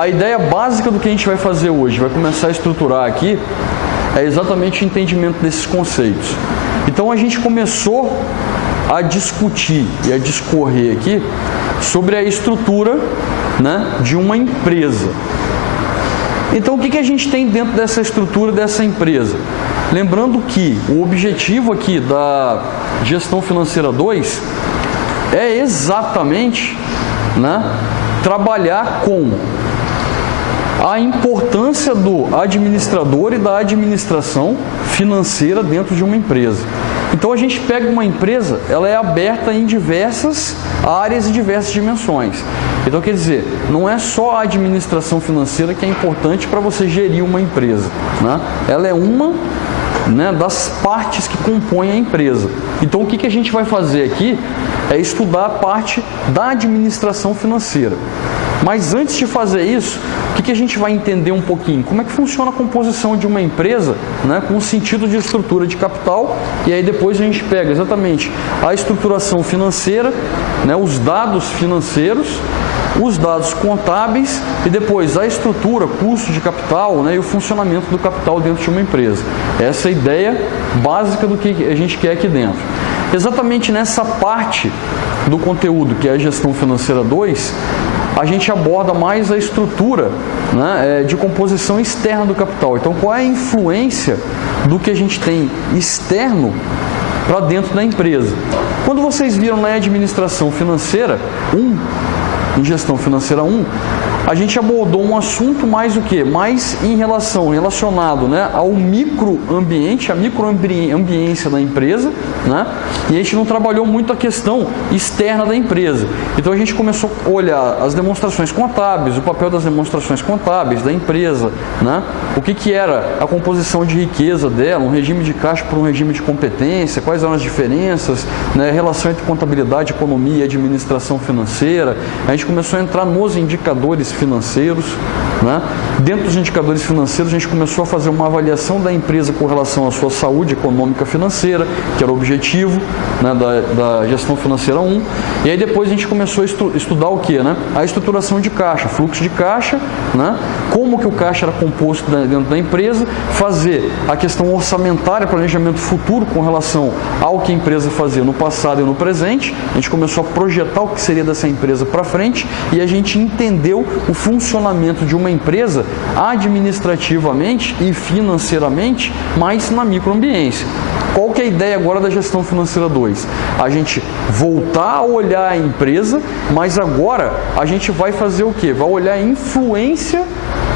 a ideia básica do que a gente vai fazer hoje, vai começar a estruturar aqui, é exatamente o entendimento desses conceitos. Então a gente começou a discutir e a discorrer aqui sobre a estrutura, né, de uma empresa. Então o que a gente tem dentro dessa estrutura dessa empresa? Lembrando que o objetivo aqui da Gestão Financeira 2 é exatamente, né, trabalhar com a importância do administrador e da administração financeira dentro de uma empresa. Então a gente pega uma empresa, ela é aberta em diversas áreas e diversas dimensões. Então quer dizer, não é só a administração financeira que é importante para você gerir uma empresa, né? Ela é uma, né, das partes que compõem a empresa. Então o que a gente vai fazer aqui é estudar a parte da administração financeira. Mas antes de fazer isso, o que a gente vai entender um pouquinho? Como é que funciona a composição de uma empresa, né, com o sentido de estrutura de capital, e aí depois a gente pega exatamente a estruturação financeira, né, os dados financeiros, os dados contábeis e depois a estrutura, custo de capital, né, e o funcionamento do capital dentro de uma empresa. Essa é a ideia básica do que a gente quer aqui dentro. Exatamente nessa parte do conteúdo, que é a Gestão Financeira 2, a gente aborda mais a estrutura, né, de composição externa do capital. Então, qual é a influência do que a gente tem externo para dentro da empresa? Quando vocês viram na administração financeira 1, em Gestão Financeira 1, a gente abordou um assunto mais o quê? Mais relacionado, né, ao microambiente, a microambiência da empresa, né? E a gente não trabalhou muito a questão externa da empresa. Então a gente começou a olhar as demonstrações contábeis, o papel das demonstrações contábeis da empresa, né? O que era a composição de riqueza dela, um regime de caixa para um regime de competência, quais eram as diferenças, né? Relação entre contabilidade, economia e administração financeira. A gente começou a entrar nos indicadores financeiros, né? Dentro dos indicadores financeiros a gente começou a fazer uma avaliação da empresa com relação à sua saúde econômica financeira, que era o objetivo, né, da Gestão Financeira 1, e aí depois a gente começou a estudar o que, né? A estruturação de caixa, fluxo de caixa, né? Como que o caixa era composto dentro da empresa, fazer a questão orçamentária, planejamento futuro com relação ao que a empresa fazia no passado e no presente. A gente começou a projetar o que seria dessa empresa para frente e a gente entendeu o funcionamento de uma empresa administrativamente e financeiramente, mas na microambiência. Qual que é a ideia agora da Gestão Financeira 2? A gente voltar a olhar a empresa, mas agora a gente vai fazer o quê? Vai olhar a influência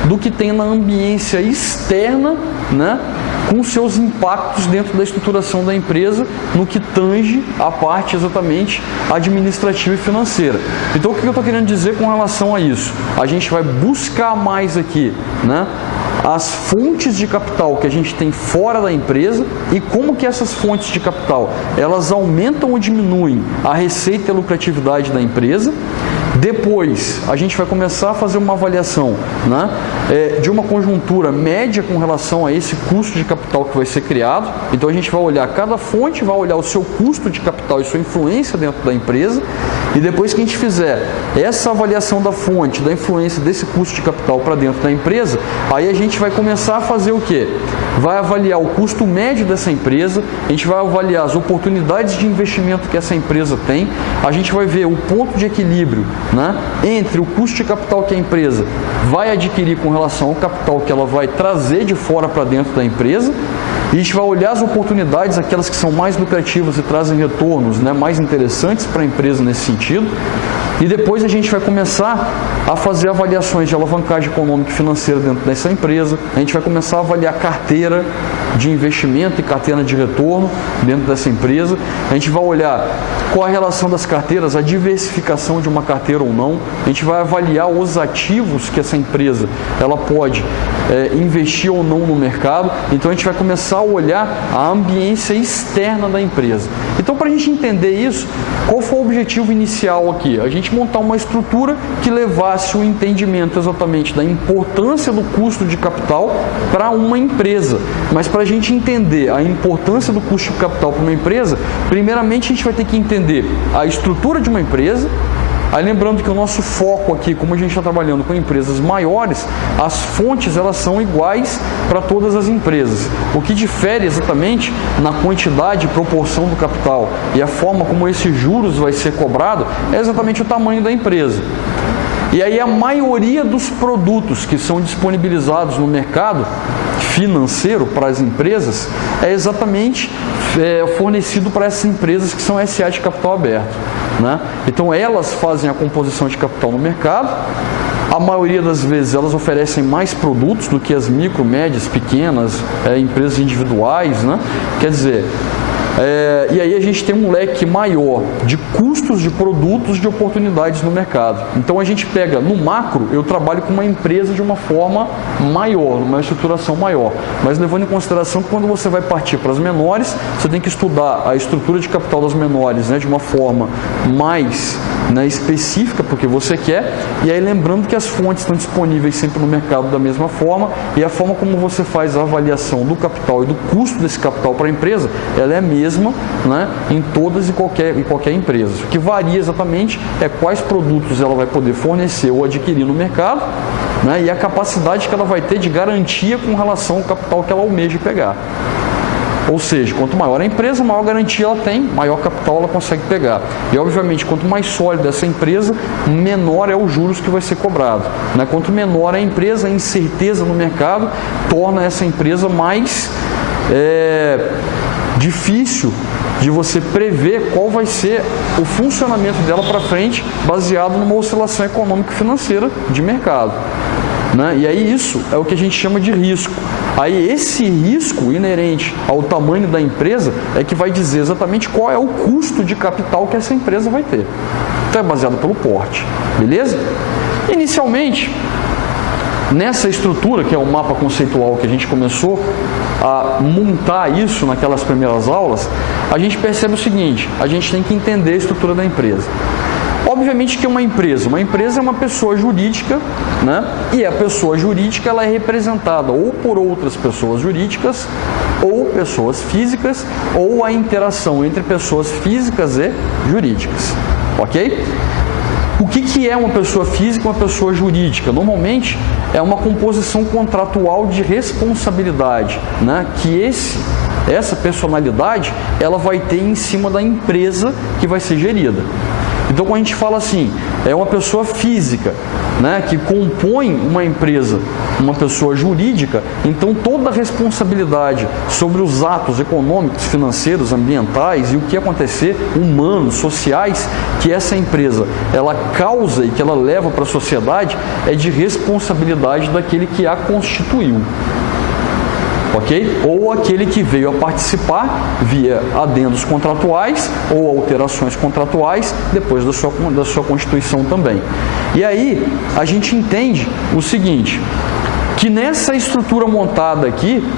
do que tem na ambiência externa, né, com seus impactos dentro da estruturação da empresa, no que tange a parte exatamente administrativa e financeira. Então o que eu estou querendo dizer com relação a isso? A gente vai buscar mais aqui, né, as fontes de capital que a gente tem fora da empresa e como que essas fontes de capital, elas aumentam ou diminuem a receita e a lucratividade da empresa. Depois, a gente vai começar a fazer uma avaliação, né, de uma conjuntura média com relação a esse custo de capital que vai ser criado. Então, a gente vai olhar cada fonte, vai olhar o seu custo de capital e sua influência dentro da empresa. E depois que a gente fizer essa avaliação da fonte, da influência desse custo de capital para dentro da empresa, aí a gente vai começar a fazer o quê? Vai avaliar o custo médio dessa empresa, a gente vai avaliar as oportunidades de investimento que essa empresa tem, a gente vai ver o ponto de equilíbrio, né, entre o custo de capital que a empresa vai adquirir com relação ao capital que ela vai trazer de fora para dentro da empresa, e a gente vai olhar as oportunidades, aquelas que são mais lucrativas e trazem retornos, né, mais interessantes para a empresa nesse sentido. E depois a gente vai começar a fazer avaliações de alavancagem econômica e financeira dentro dessa empresa. A gente vai começar a avaliar carteira de investimento e carteira de retorno dentro dessa empresa. A gente vai olhar qual a relação das carteiras, a diversificação de uma carteira ou não. A gente vai avaliar os ativos que essa empresa ela pode investir ou não no mercado. Então a gente vai começar a olhar a ambiência externa da empresa. Então, para a gente entender isso, qual foi o objetivo inicial aqui? A gente montar uma estrutura que levasse o entendimento exatamente da importância do custo de capital para uma empresa. Mas para a gente entender a importância do custo de capital para uma empresa, primeiramente a gente vai ter que entender a estrutura de uma empresa, Aí lembrando que o nosso foco aqui, como a gente está trabalhando com empresas maiores, as fontes elas são iguais para todas as empresas. O que difere exatamente na quantidade e proporção do capital e a forma como esses juros vai ser cobrado é exatamente o tamanho da empresa. E aí a maioria dos produtos que são disponibilizados no mercado financeiro para as empresas é exatamente fornecido para essas empresas que são SA de capital aberto, né? Então elas fazem a composição de capital no mercado. A maioria das vezes elas oferecem mais produtos do que as micro, médias, pequenas, empresas individuais, né? Quer dizer, e aí a gente tem um leque maior de custos de produtos, de oportunidades no mercado. Então a gente pega, no macro, eu trabalho com uma empresa de uma forma maior, uma estruturação maior. Mas levando em consideração que quando você vai partir para as menores, você tem que estudar a estrutura de capital das menores, né, de uma forma mais, né, específica, porque você quer. E aí lembrando que as fontes estão disponíveis sempre no mercado da mesma forma, e a forma como você faz a avaliação do capital e do custo desse capital para a empresa, ela é a mesma, né, em todas e qualquer empresa. O que varia exatamente é quais produtos ela vai poder fornecer ou adquirir no mercado, né, e a capacidade que ela vai ter de garantia com relação ao capital que ela almeja pegar. Ou seja, quanto maior a empresa, maior garantia ela tem, maior capital ela consegue pegar. E, obviamente, quanto mais sólida essa empresa, menor é os juros que vai ser cobrado, né? Quanto menor a empresa, a incerteza no mercado torna essa empresa mais difícil de você prever qual vai ser o funcionamento dela para frente, baseado numa oscilação econômica e financeira de mercado, né? E aí isso é o que a gente chama de risco. Aí esse risco inerente ao tamanho da empresa é que vai dizer exatamente qual é o custo de capital que essa empresa vai ter. Então é baseado pelo porte, beleza? Inicialmente, nessa estrutura, que é o mapa conceitual que a gente começou a montar isso naquelas primeiras aulas, a gente percebe o seguinte: a gente tem que entender a estrutura da empresa. Obviamente que uma empresa é uma pessoa jurídica, né? E a pessoa jurídica ela é representada ou por outras pessoas jurídicas, ou pessoas físicas, ou a interação entre pessoas físicas e jurídicas, ok? O que é uma pessoa física e uma pessoa jurídica? Normalmente é uma composição contratual de responsabilidade, né? Que essa personalidade ela vai ter em cima da empresa que vai ser gerida. Então, quando a gente fala assim, é uma pessoa física, né, que compõe uma empresa, uma pessoa jurídica, então toda a responsabilidade sobre os atos econômicos, financeiros, ambientais e o que acontecer, humanos, sociais, que essa empresa ela causa e que ela leva para a sociedade, é de responsabilidade daquele que a constituiu. Ok? Ou aquele que veio a participar via adendos contratuais ou alterações contratuais depois da sua constituição também. E aí a gente entende o seguinte, que nessa estrutura montada aqui,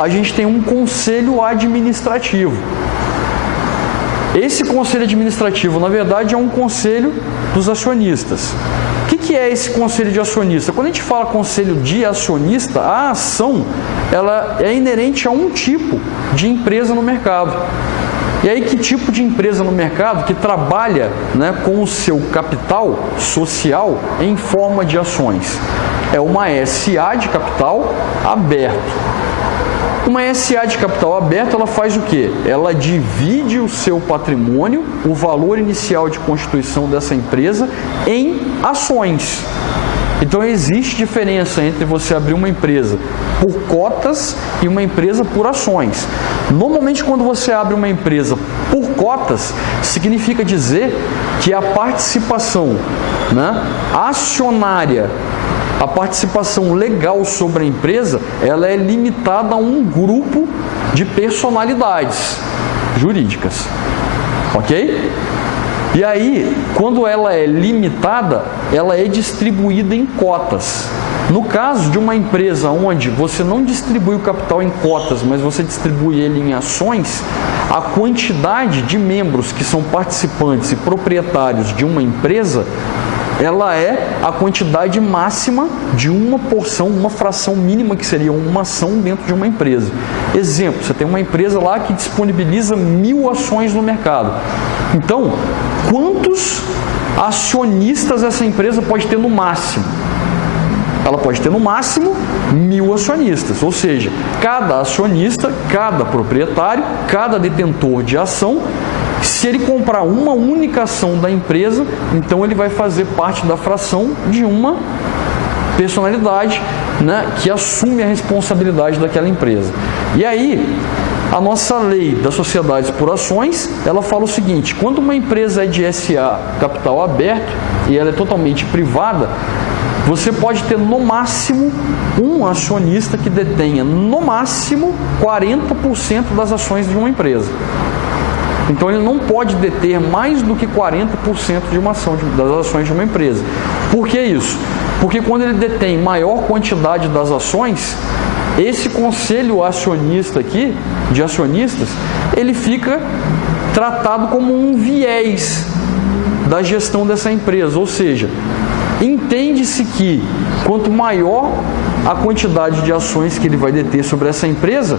a gente tem um conselho administrativo. Esse conselho administrativo, na verdade, é um conselho dos acionistas. O que é esse conselho de acionista? Quando a gente fala conselho de acionista, a ação ela é inerente a um tipo de empresa no mercado. E aí, que tipo de empresa no mercado que trabalha, né, com o seu capital social em forma de ações? É uma SA de capital aberto. Uma SA de capital aberto, ela faz o quê? Ela divide o seu patrimônio, o valor inicial de constituição dessa empresa, em ações. Então existe diferença entre você abrir uma empresa por cotas e uma empresa por ações. Normalmente, quando você abre uma empresa por cotas, significa dizer que a participação, né, acionária, a participação legal sobre a empresa, ela é limitada a um grupo de personalidades jurídicas, ok? E aí, quando ela é limitada, ela é distribuída em cotas. No caso de uma empresa onde você não distribui o capital em cotas, mas você distribui ele em ações, a quantidade de membros que são participantes e proprietários de uma empresa, ela é a quantidade máxima de uma porção, uma fração mínima que seria uma ação dentro de uma empresa. Exemplo, você tem uma empresa lá que disponibiliza 1000 ações no mercado. Então, quantos acionistas essa empresa pode ter no máximo? Ela pode ter no máximo 1.000 acionistas, ou seja, cada acionista, cada proprietário, cada detentor de ação, se ele comprar uma única ação da empresa, então ele vai fazer parte da fração de uma personalidade, né, que assume a responsabilidade daquela empresa. E aí, a nossa lei das sociedades por ações, ela fala o seguinte: quando uma empresa é de SA, capital aberto, e ela é totalmente privada, você pode ter no máximo um acionista que detenha no máximo 40% das ações de uma empresa. Então ele não pode deter mais do que 40% de uma ação, das ações de uma empresa. Por que isso? Porque quando ele detém maior quantidade das ações, esse conselho acionista aqui, de acionistas, ele fica tratado como um viés da gestão dessa empresa, ou seja, entende-se que quanto maior a quantidade de ações que ele vai deter sobre essa empresa,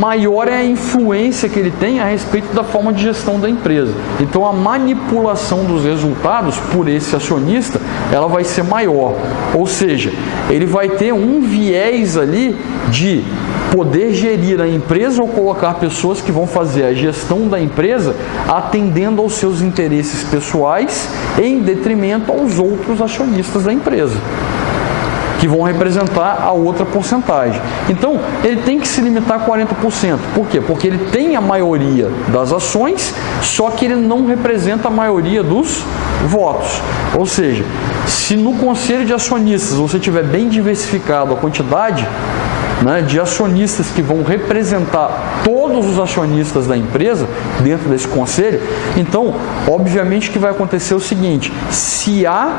maior é a influência que ele tem a respeito da forma de gestão da empresa. Então a manipulação dos resultados por esse acionista, ela vai ser maior. Ou seja, ele vai ter um viés ali de poder gerir a empresa ou colocar pessoas que vão fazer a gestão da empresa atendendo aos seus interesses pessoais em detrimento aos outros acionistas da empresa, que vão representar a outra porcentagem. Então, ele tem que se limitar a 40%. Por quê? Porque ele tem a maioria das ações, só que ele não representa a maioria dos votos. Ou seja, se no conselho de acionistas você tiver bem diversificado a quantidade, né, de acionistas que vão representar todos os acionistas da empresa dentro desse conselho, então, obviamente que vai acontecer o seguinte: se há,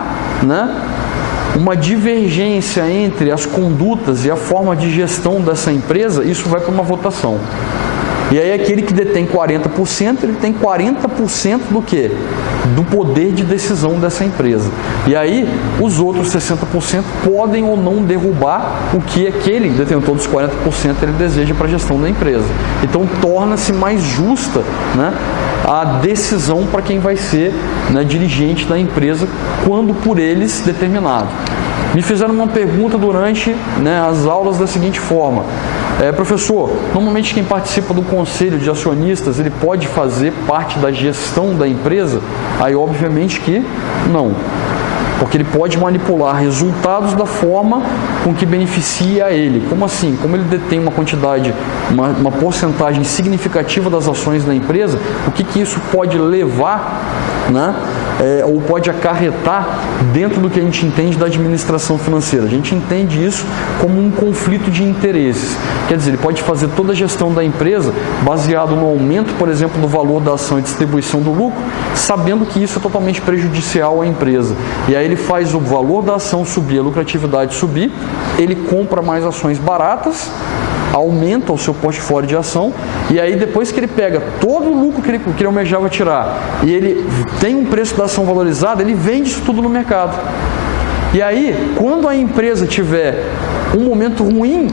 né, uma divergência entre as condutas e a forma de gestão dessa empresa, isso vai para uma votação. E aí aquele que detém 40%, ele tem 40% do quê? Do poder de decisão dessa empresa. E aí os outros 60% podem ou não derrubar o que aquele detentor dos 40% ele deseja para a gestão da empresa. Então torna-se mais justa, né, a decisão para quem vai ser, né, dirigente da empresa, quando por eles determinado. Me fizeram uma pergunta durante, né, as aulas da seguinte forma: professor, normalmente quem participa do conselho de acionistas, ele pode fazer parte da gestão da empresa? Aí obviamente que não, porque ele pode manipular resultados da forma com que beneficia a ele. Como assim? Como ele detém uma quantidade, uma porcentagem significativa das ações da empresa, o que isso pode levar, né, ou pode acarretar dentro do que a gente entende da administração financeira? A gente entende isso como um conflito de interesses. Quer dizer, ele pode fazer toda a gestão da empresa baseado no aumento, por exemplo, do valor da ação e distribuição do lucro, sabendo que isso é totalmente prejudicial à empresa. E aí ele faz o valor da ação subir, a lucratividade subir, ele compra mais ações baratas, aumenta o seu portfólio de ação, e aí depois que ele pega todo o lucro que ele almejava tirar e ele tem um preço da ação valorizado, ele vende isso tudo no mercado. E aí, quando a empresa tiver um momento ruim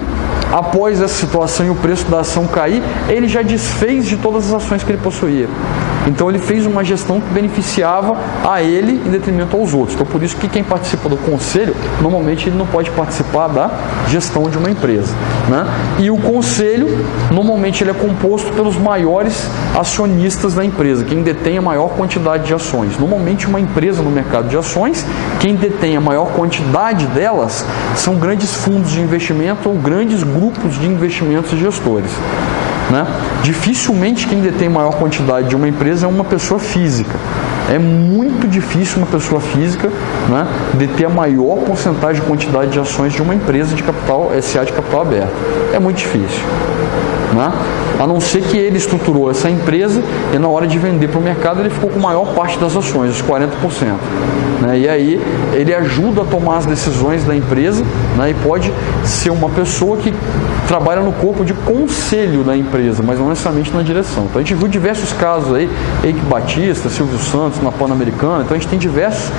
após essa situação e o preço da ação cair, ele já desfez de todas as ações que ele possuía. Então ele fez uma gestão que beneficiava a ele em detrimento aos outros. Então por isso que quem participa do conselho, normalmente ele não pode participar da gestão de uma empresa, né? E o conselho, normalmente ele é composto pelos maiores acionistas da empresa, quem detém a maior quantidade de ações. Normalmente uma empresa no mercado de ações, quem detém a maior quantidade delas são grandes fundos de investimento ou grandes grupos de investimentos e gestores, né? Dificilmente quem detém maior quantidade de uma empresa é uma pessoa física. É muito difícil uma pessoa física, né, deter a maior porcentagem de quantidade de ações de uma empresa de capital, SA de capital aberto. É muito difícil, né? A não ser que ele estruturou essa empresa e na hora de vender para o mercado ele ficou com a maior parte das ações, os 40%. Né? E aí ele ajuda a tomar as decisões da empresa, né, e pode ser uma pessoa que trabalha no corpo de conselho da empresa, mas não necessariamente na direção. Então a gente viu diversos casos aí, Eike Batista, Silvio Santos, na Pan-Americana. Então a gente tem diversas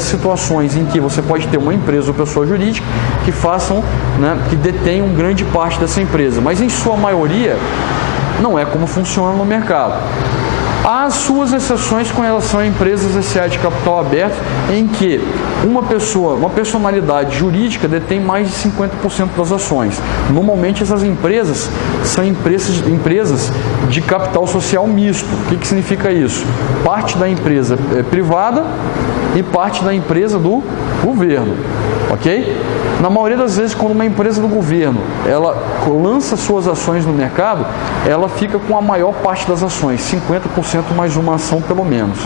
situações em que você pode ter uma empresa ou pessoa jurídica que façam, né, que detenham grande parte dessa empresa, mas em sua maioria não é como funciona no mercado. Há as suas exceções com relação a empresas SA de capital aberto, em que uma personalidade jurídica detém mais de 50% das ações. Normalmente essas empresas são empresas de capital social misto. O que significa isso? Parte da empresa é privada e parte da empresa do governo, ok? Na maioria das vezes, quando uma empresa do governo ela lança suas ações no mercado, ela fica com a maior parte das ações, 50% mais uma ação pelo menos.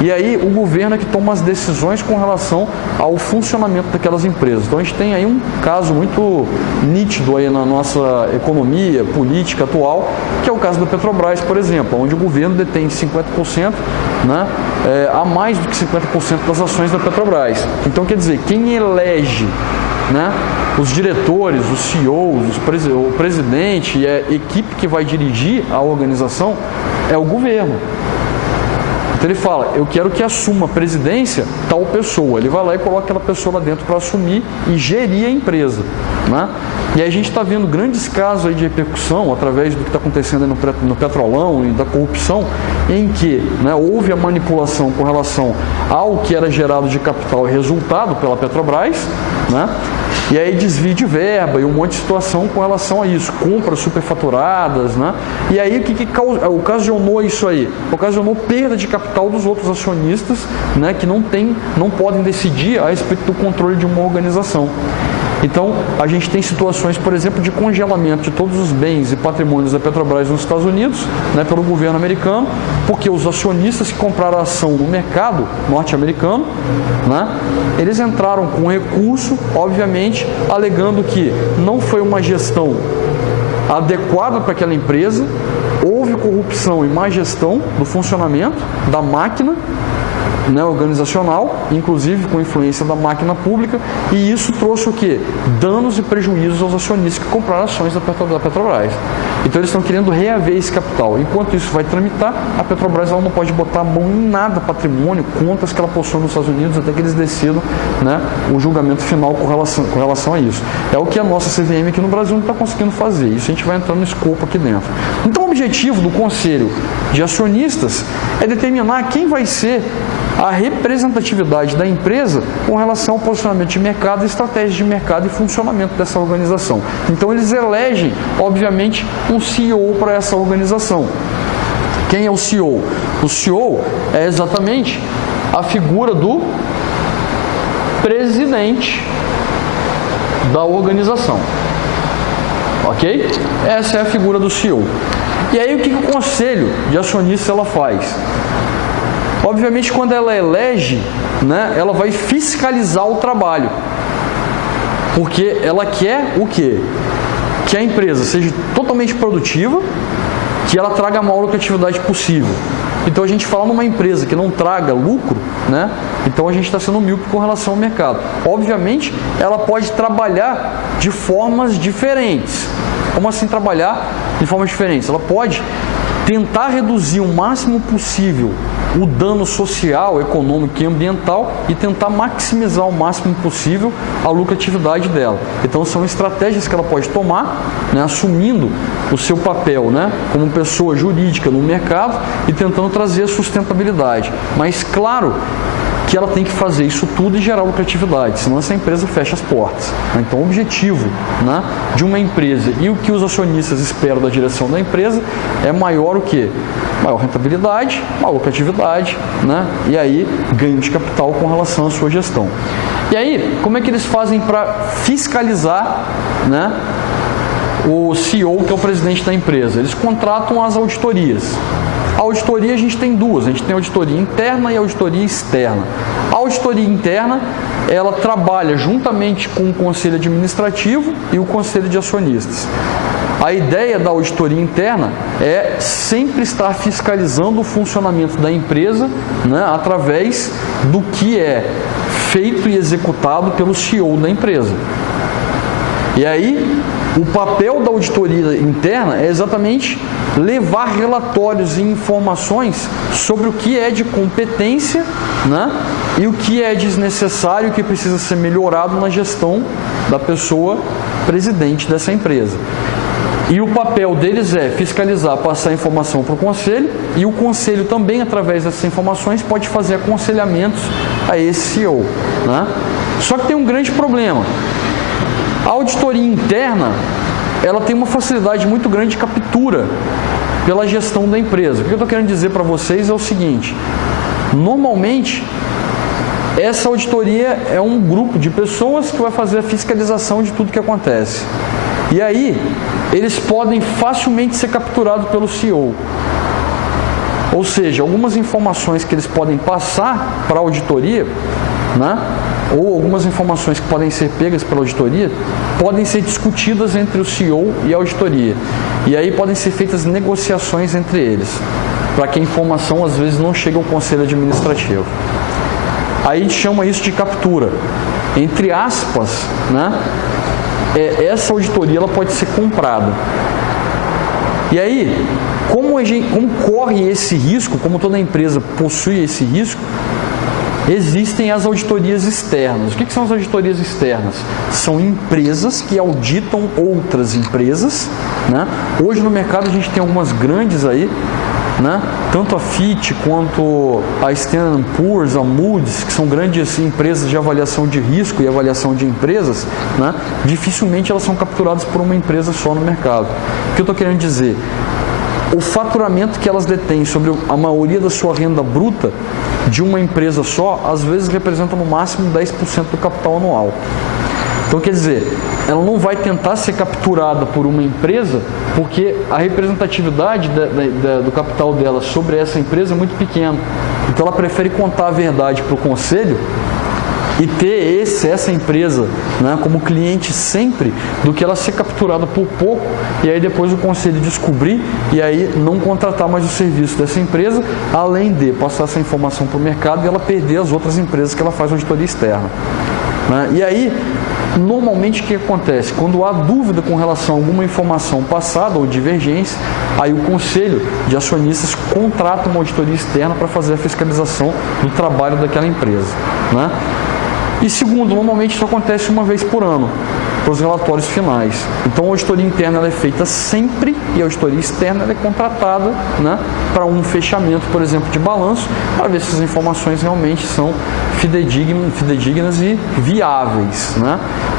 E aí o governo é que toma as decisões com relação ao funcionamento daquelas empresas. Então a gente tem aí um caso muito nítido aí na nossa economia política atual, que é o caso da Petrobras, por exemplo, onde o governo detém 50%, né, a mais do que 50% das ações da Petrobras. Então quer dizer, quem elege, né, os diretores, os CEOs, o presidente e a equipe que vai dirigir a organização é o governo. Então ele fala, eu quero que assuma a presidência tal pessoa. Ele vai lá e coloca aquela pessoa lá dentro para assumir e gerir a empresa, né? E aí a gente está vendo grandes casos aí de repercussão através do que está acontecendo aí no Petrolão e da corrupção, em que, né, houve a manipulação com relação ao que era gerado de capital e resultado pela Petrobras, né? E aí desvio de verba e um monte de situação com relação a isso, compras superfaturadas, né? E aí o que ocasionou isso aí? Ocasionou perda de capital dos outros acionistas, né, que não podem decidir a respeito do controle de uma organização. Então, a gente tem situações, por exemplo, de congelamento de todos os bens e patrimônios da Petrobras nos Estados Unidos, né, pelo governo americano, porque os acionistas que compraram a ação no mercado norte-americano, né, eles entraram com recurso, obviamente, alegando que não foi uma gestão adequada para aquela empresa, houve corrupção e má gestão do funcionamento da máquina, né, organizacional, inclusive com influência da máquina pública, e isso trouxe o quê? Danos e prejuízos aos acionistas que compraram ações da Petrobras. Então eles estão querendo reaver esse capital. Enquanto isso vai tramitar, a Petrobras ela não pode botar a mão em nada patrimônio, contas que ela possui nos Estados Unidos, até que eles decidam, né, o julgamento final com relação a isso. É o que a nossa CVM aqui no Brasil não está conseguindo fazer. Isso a gente vai entrar no escopo aqui dentro. Então o objetivo do Conselho de Acionistas é determinar quem vai ser a representatividade da empresa com relação ao posicionamento de mercado, estratégia de mercado e funcionamento dessa organização. Então eles elegem, obviamente, um CEO para essa organização. Quem é o CEO? O CEO é exatamente a figura do presidente da organização. Ok? Essa é a figura do CEO. E aí o que o Conselho de Acionistas ela faz? Obviamente, quando ela elege, né, ela vai fiscalizar o trabalho, porque ela quer o quê? Que a empresa seja totalmente produtiva, que ela traga a maior lucratividade possível. Então a gente fala numa empresa que não traga lucro, né? Então a gente está sendo míope com relação ao mercado. Obviamente, ela pode trabalhar de formas diferentes. Como assim trabalhar de formas diferentes? Ela pode tentar reduzir o máximo possível o dano social, econômico e ambiental e tentar maximizar o máximo possível a lucratividade dela. Então são estratégias que ela pode tomar, né, assumindo o seu papel, né, como pessoa jurídica no mercado e tentando trazer a sustentabilidade. Mas claro que ela tem que fazer isso tudo e gerar lucratividade, senão essa empresa fecha as portas. Então o objetivo, né, de uma empresa e o que os acionistas esperam da direção da empresa é maior o quê? Maior rentabilidade, maior lucratividade, né, e aí ganho de capital com relação à sua gestão. E aí, como é que eles fazem para fiscalizar, né, o CEO, que é o presidente da empresa? Eles contratam as auditorias. A auditoria a gente tem duas, a gente tem auditoria interna e auditoria externa. A auditoria interna, ela trabalha juntamente com o conselho administrativo e o conselho de acionistas. A ideia da auditoria interna é sempre estar fiscalizando o funcionamento da empresa, né, através do que é feito e executado pelo CEO da empresa. E aí, o papel da auditoria interna é exatamente levar relatórios e informações sobre o que é de competência, né, e o que é desnecessário e o que precisa ser melhorado na gestão da pessoa presidente dessa empresa. E o papel deles é fiscalizar, passar informação para o conselho, e o conselho também, através dessas informações, pode fazer aconselhamentos a esse CEO, né? Só que tem um grande problema. A auditoria interna, ela tem uma facilidade muito grande de captura pela gestão da empresa. O que eu estou querendo dizer para vocês é o seguinte: normalmente, essa auditoria é um grupo de pessoas que vai fazer a fiscalização de tudo que acontece. E aí, eles podem facilmente ser capturados pelo CEO. Ou seja, algumas informações que eles podem passar para a auditoria, né, ou algumas informações que podem ser pegas pela auditoria, podem ser discutidas entre o CEO e a auditoria. E aí podem ser feitas negociações entre eles, para que a informação às vezes não chegue ao conselho administrativo. Aí a gente chama isso de captura. Entre aspas, né? Essa auditoria ela pode ser comprada. E aí, como corre esse risco, como toda empresa possui esse risco, existem as auditorias externas. O que são as auditorias externas? São empresas que auditam outras empresas, né? Hoje no mercado a gente tem algumas grandes aí, né? Tanto a Fitch quanto a Standard & Poor's, a Moody's, que são grandes empresas de avaliação de risco e avaliação de empresas, né? Dificilmente elas são capturadas por uma empresa só no mercado. O que eu estou querendo dizer? O faturamento que elas detêm sobre a maioria da sua renda bruta de uma empresa só, às vezes representa no máximo 10% do capital anual. Então, quer dizer, ela não vai tentar ser capturada por uma empresa, porque a representatividade do capital dela sobre essa empresa é muito pequena. Então, ela prefere contar a verdade para o conselho e ter essa empresa, né, como cliente sempre, do que ela ser capturada por pouco e aí depois o conselho descobrir e aí não contratar mais o serviço dessa empresa, além de passar essa informação para o mercado e ela perder as outras empresas que ela faz auditoria externa, né? E aí, normalmente o que acontece? Quando há dúvida com relação a alguma informação passada ou divergência, aí o conselho de acionistas contrata uma auditoria externa para fazer a fiscalização do trabalho daquela empresa, né? E segundo, normalmente isso acontece uma vez por ano, para os relatórios finais. Então a auditoria interna ela é feita sempre e a auditoria externa ela é contratada, né, para um fechamento, por exemplo, de balanço, para ver se as informações realmente são fidedignas e viáveis, né,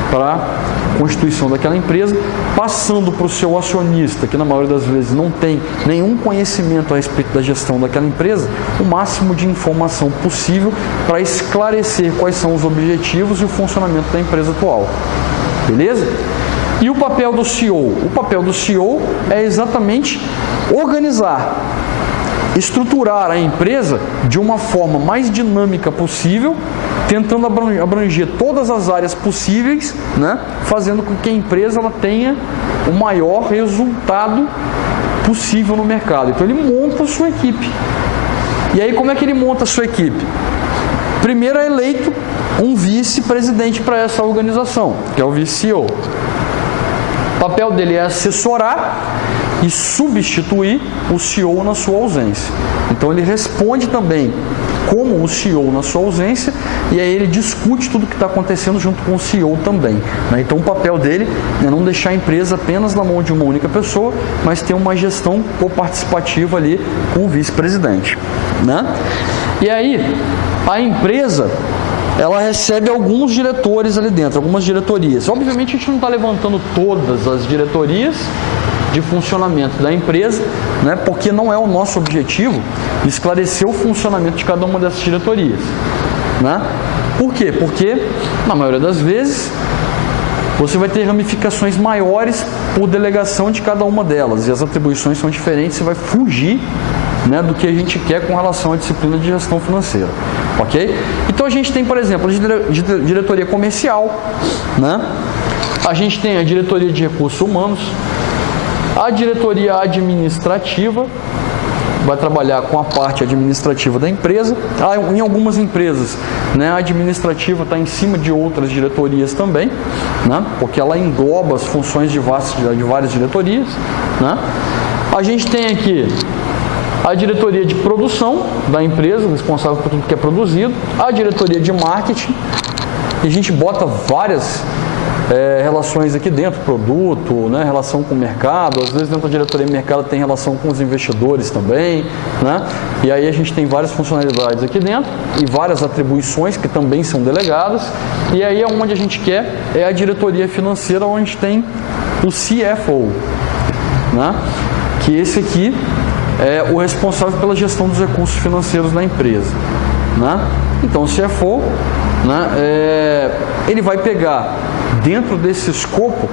para a constituição daquela empresa, passando para o seu acionista, que na maioria das vezes não tem nenhum conhecimento a respeito da gestão daquela empresa, o máximo de informação possível para esclarecer quais são os objetivos e o funcionamento da empresa atual. Beleza? E o papel do CEO? O papel do CEO é exatamente organizar, estruturar a empresa de uma forma mais dinâmica possível, tentando abranger todas as áreas possíveis, né? Fazendo com que a empresa ela tenha o maior resultado possível no mercado. Então ele monta a sua equipe. E aí como é que ele monta a sua equipe? Primeiro é eleito um vice-presidente para essa organização, que é o vice-CEO. O papel dele é assessorar e substituir o CEO na sua ausência. Então ele responde também como o CEO na sua ausência e aí ele discute tudo o que está acontecendo junto com o CEO também, né? Então o papel dele é não deixar a empresa apenas na mão de uma única pessoa, mas ter uma gestão coparticipativa ali com o vice-presidente, né? E aí a empresa ela recebe alguns diretores ali dentro, algumas diretorias. Obviamente a gente não está levantando todas as diretorias de funcionamento da empresa, né, porque não é o nosso objetivo esclarecer o funcionamento de cada uma dessas diretorias, né? Por quê? Porque na maioria das vezes você vai ter ramificações maiores por delegação de cada uma delas e as atribuições são diferentes, você vai fugir, né, do que a gente quer com relação à disciplina de gestão financeira, ok? Então a gente tem, por exemplo, a diretoria comercial, né? A gente tem a diretoria de recursos humanos, a diretoria administrativa, vai trabalhar com a parte administrativa da empresa. Em algumas empresas, né, a administrativa está em cima de outras diretorias também, né, porque ela engloba as funções de várias diretorias, né. A gente tem aqui a diretoria de produção da empresa, responsável por tudo que é produzido, a diretoria de marketing, e a gente bota várias relações aqui dentro, produto, né, relação com o mercado, às vezes dentro da diretoria de mercado tem relação com os investidores também, né? E aí a gente tem várias funcionalidades aqui dentro e várias atribuições que também são delegadas, e aí é onde a gente quer é a diretoria financeira, onde tem o CFO, né? Que esse aqui é o responsável pela gestão dos recursos financeiros da empresa, né? Então o CFO, né, ele vai pegar dentro desse escopo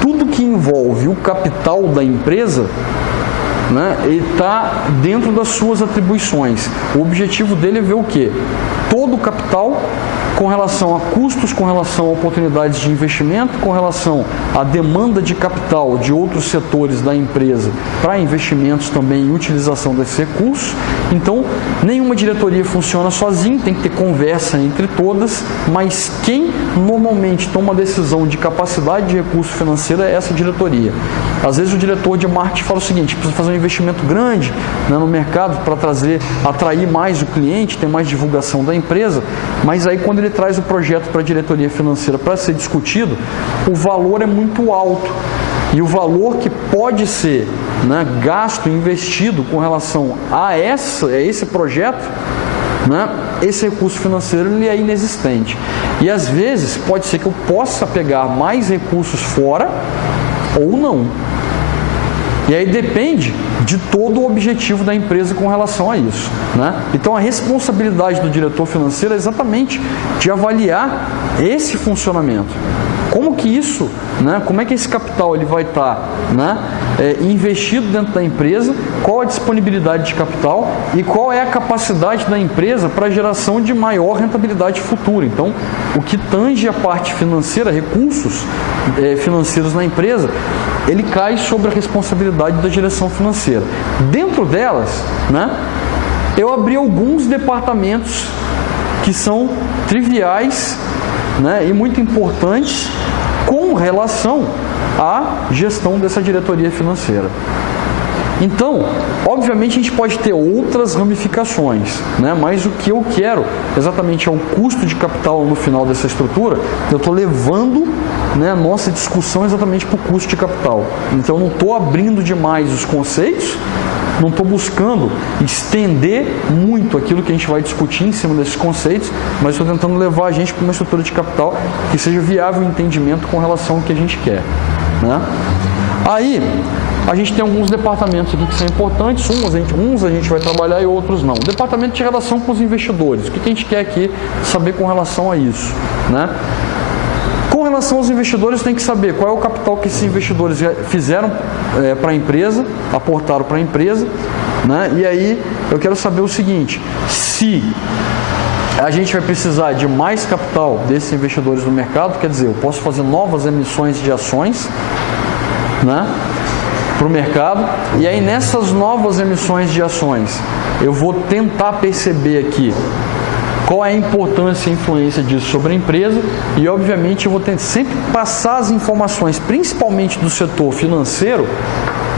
tudo que envolve o capital da empresa, né, ele está dentro das suas atribuições. O objetivo dele é ver o quê? Todo o capital com relação a custos, com relação a oportunidades de investimento, com relação à demanda de capital de outros setores da empresa para investimentos também e utilização desses recursos. Então, nenhuma diretoria funciona sozinha, tem que ter conversa entre todas, mas quem normalmente toma a decisão de capacidade de recurso financeiro é essa diretoria. Às vezes o diretor de marketing fala o seguinte: precisa fazer um investimento grande, né, no mercado para atrair mais o cliente, ter mais divulgação da empresa, mas aí quando ele traz o projeto para a diretoria financeira para ser discutido, o valor é muito alto. E o valor que pode ser, né, gasto, investido com relação a esse projeto, né, esse recurso financeiro ele é inexistente. E às vezes pode ser que eu possa pegar mais recursos fora ou não. E aí depende de todo o objetivo da empresa com relação a isso, né? Então a responsabilidade do diretor financeiro é exatamente de avaliar esse funcionamento. Como que isso, né, como é que esse capital ele vai estar, né, investido dentro da empresa, qual a disponibilidade de capital e qual é a capacidade da empresa para a geração de maior rentabilidade futura. Então, o que tange a parte financeira, recursos financeiros na empresa, ele cai sobre a responsabilidade da direção financeira. Dentro delas, né, eu abri alguns departamentos que são triviais, né, e muito importantes com relação à gestão dessa diretoria financeira. Então, obviamente a gente pode ter outras ramificações, né, mas o que eu quero exatamente é o custo de capital no final dessa estrutura. Eu estou levando, né, a nossa discussão exatamente para o custo de capital. Então eu não estou abrindo demais os conceitos, não estou buscando estender muito aquilo que a gente vai discutir em cima desses conceitos, mas estou tentando levar a gente para uma estrutura de capital que seja viável o entendimento com relação ao que a gente quer, né? Aí, a gente tem alguns departamentos aqui que são importantes, uns a gente vai trabalhar e outros não. Departamento de relação com os investidores, o que a gente quer aqui saber com relação a isso, né? Com relação aos investidores, tem que saber qual é o capital que esses investidores fizeram para a empresa, aportaram para a empresa, né? E aí eu quero saber o seguinte: se a gente vai precisar de mais capital desses investidores no mercado, quer dizer, eu posso fazer novas emissões de ações, né, para o mercado, e aí nessas novas emissões de ações eu vou tentar perceber aqui qual é a importância e a influência disso sobre a empresa e, obviamente, eu vou ter sempre passar as informações, principalmente do setor financeiro,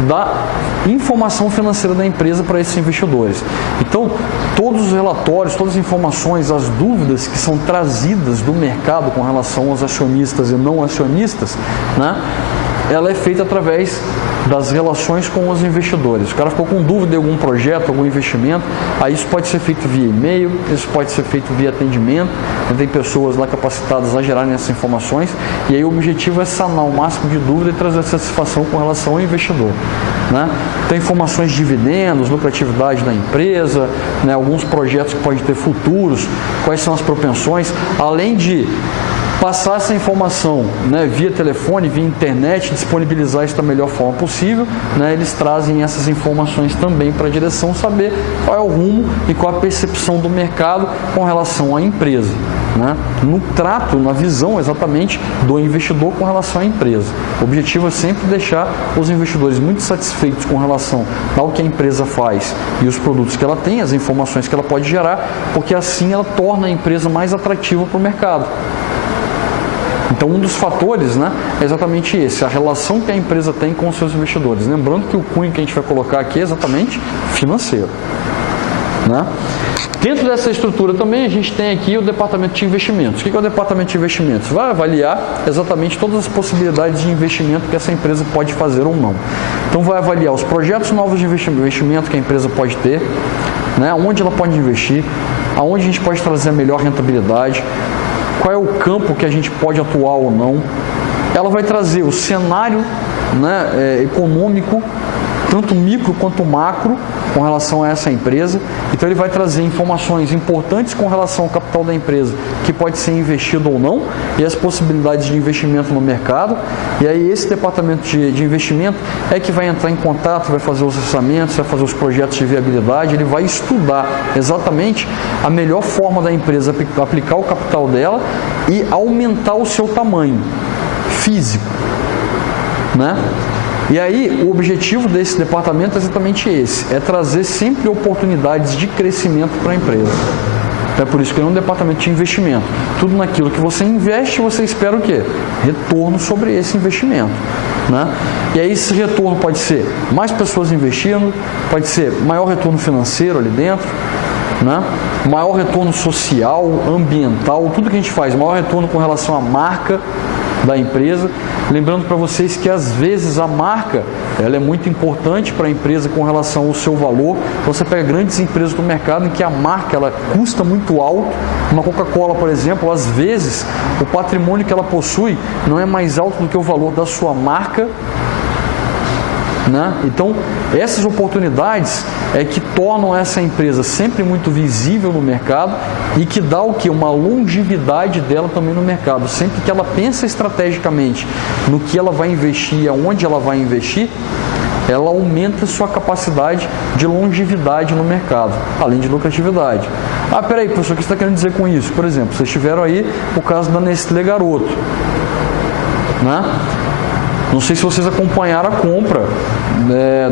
da informação financeira da empresa para esses investidores. Então, todos os relatórios, todas as informações, as dúvidas que são trazidas do mercado com relação aos acionistas e não acionistas, né, ela é feita através das relações com os investidores. O cara ficou com dúvida de algum projeto, algum investimento, aí isso pode ser feito via e-mail, isso pode ser feito via atendimento, tem pessoas lá capacitadas a gerarem essas informações, e aí o objetivo é sanar o máximo de dúvida e trazer satisfação com relação ao investidor, né? Tem informações de dividendos, lucratividade da empresa, né, alguns projetos que podem ter futuros, quais são as propensões, além de passar essa informação, né, via telefone, via internet, disponibilizar isso da melhor forma possível, né, eles trazem essas informações também para a direção saber qual é o rumo e qual a percepção do mercado com relação à empresa, né, no trato, na visão exatamente do investidor com relação à empresa. O objetivo é sempre deixar os investidores muito satisfeitos com relação ao que a empresa faz e os produtos que ela tem, as informações que ela pode gerar, porque assim ela torna a empresa mais atrativa para o mercado. Então, um dos fatores, né, é exatamente esse, a relação que a empresa tem com os seus investidores. Lembrando que o cunho que a gente vai colocar aqui é exatamente financeiro, né? Dentro dessa estrutura também a gente tem aqui o departamento de investimentos. O que é o departamento de investimentos? Vai avaliar exatamente todas as possibilidades de investimento que essa empresa pode fazer ou não. Então vai avaliar os projetos novos de investimento que a empresa pode ter, né? Onde ela pode investir, aonde a gente pode trazer a melhor rentabilidade, qual é o campo que a gente pode atuar ou não. Ela vai trazer o cenário, né, econômico, tanto micro quanto macro, com relação a essa empresa. Então ele vai trazer informações importantes com relação ao capital da empresa, que pode ser investido ou não, e as possibilidades de investimento no mercado. E aí esse departamento de investimento é que vai entrar em contato, vai fazer os orçamentos, vai fazer os projetos de viabilidade, ele vai estudar exatamente a melhor forma da empresa aplicar o capital dela e aumentar o seu tamanho físico, né? E aí, o objetivo desse departamento é exatamente esse, é trazer sempre oportunidades de crescimento para a empresa. É por isso que é um departamento de investimento. Tudo naquilo que você investe, você espera o quê? Retorno sobre esse investimento, né? E aí esse retorno pode ser mais pessoas investindo, pode ser maior retorno financeiro ali dentro, né? Maior retorno social, ambiental, tudo que a gente faz, maior retorno com relação à marca da empresa. Lembrando para vocês que às vezes a marca ela é muito importante para a empresa com relação ao seu valor. Então você pega grandes empresas do mercado em que a marca ela custa muito alto. Uma Coca-Cola, por exemplo, às vezes o patrimônio que ela possui não é mais alto do que o valor da sua marca, né? Então essas oportunidades é que tornam essa empresa sempre muito visível no mercado e que dá o que? Uma longevidade dela também no mercado. Sempre que ela pensa estrategicamente no que ela vai investir e aonde ela vai investir, ela aumenta sua capacidade de longevidade no mercado, além de lucratividade. Ah, peraí, professor, o que você está querendo dizer com isso? Por exemplo, vocês tiveram aí o caso da Nestlé Garoto, né? Não sei se vocês acompanharam a compra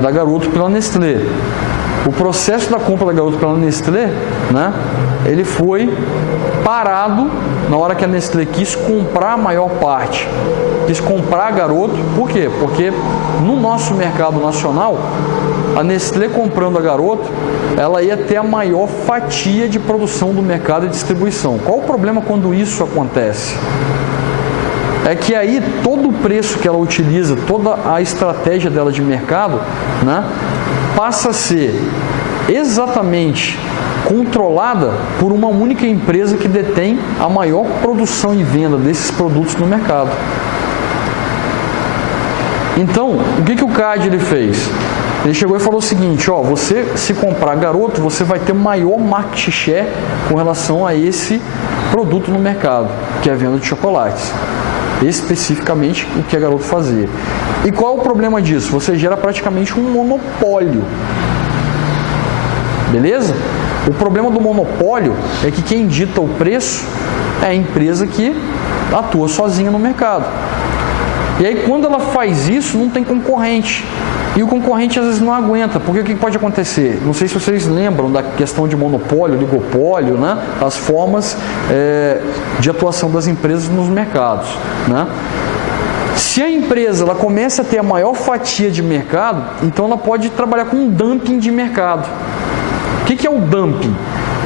da Garoto pela Nestlé. O processo da compra da Garoto pela Nestlé, né, ele foi parado na hora que a Nestlé quis comprar a maior parte. Quis comprar a Garoto. Por quê? Porque no nosso mercado nacional, a Nestlé comprando a Garoto, ela ia ter a maior fatia de produção do mercado e distribuição. Qual o problema quando isso acontece? É que aí todo o preço que ela utiliza, toda a estratégia dela de mercado, né, passa a ser exatamente controlada por uma única empresa que detém a maior produção e venda desses produtos no mercado. Então, o que o CAD ele fez? Ele chegou e falou o seguinte, ó, você se comprar Garoto, você vai ter maior market share com relação a esse produto no mercado, que é a venda de chocolates. Especificamente o que a Garoto fazia. E qual é o problema disso? Você gera praticamente um monopólio. Beleza? O problema do monopólio é que quem dita o preço é a empresa que atua sozinha no mercado. E aí quando ela faz isso, não tem concorrente. E o concorrente às vezes não aguenta, porque o que pode acontecer? Não sei se vocês lembram da questão de monopólio, oligopólio, né? As formas de atuação das empresas nos mercados, né? Se a empresa ela começa a ter a maior fatia de mercado, então ela pode trabalhar com um dumping de mercado. O que é o dumping?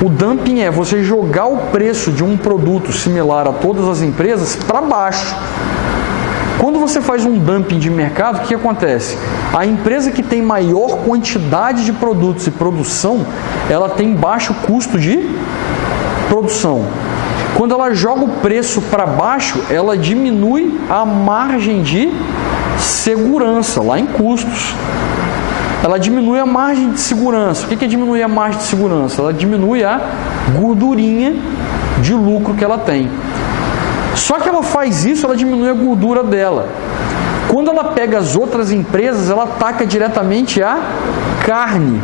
O dumping é você jogar o preço de um produto similar a todas as empresas para baixo. Quando você faz um dumping de mercado, o que acontece? A empresa que tem maior quantidade de produtos e produção, ela tem baixo custo de produção. Quando ela joga o preço para baixo, ela diminui a margem de segurança, lá em custos. Ela diminui a margem de segurança. O que é diminuir a margem de segurança? Ela diminui a gordurinha de lucro que ela tem. Só que ela faz isso, ela diminui a gordura dela. Quando ela pega as outras empresas, ela ataca diretamente a carne.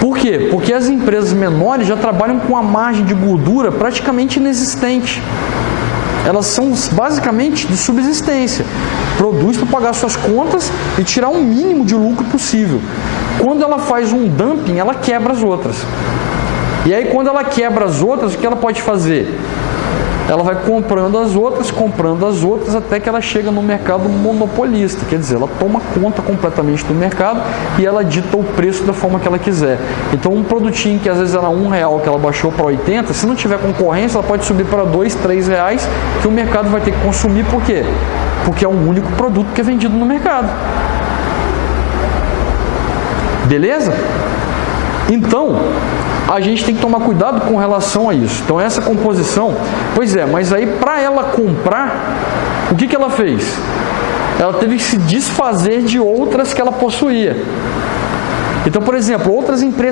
Por quê? Porque as empresas menores já trabalham com a margem de gordura praticamente inexistente. Elas são basicamente de subsistência. Produz para pagar suas contas e tirar o mínimo de lucro possível. Quando ela faz um dumping, ela quebra as outras. E aí quando ela quebra as outras, o que ela pode fazer? ela vai comprando as outras, até que ela chega no mercado monopolista, quer dizer, ela toma conta completamente do mercado e ela dita o preço da forma que ela quiser. Então, um produtinho que às vezes era R$1, que ela baixou para 80, se não tiver concorrência, ela pode subir para R$2, R$3, que o mercado vai ter que consumir. Por quê? Porque é o único produto que é vendido no mercado. Beleza? Então, a gente tem que tomar cuidado com relação a isso. Então, essa composição, pois é, mas aí para ela comprar, o que ela fez? Ela teve que se desfazer de outras que ela possuía. Então, por exemplo, outras empresas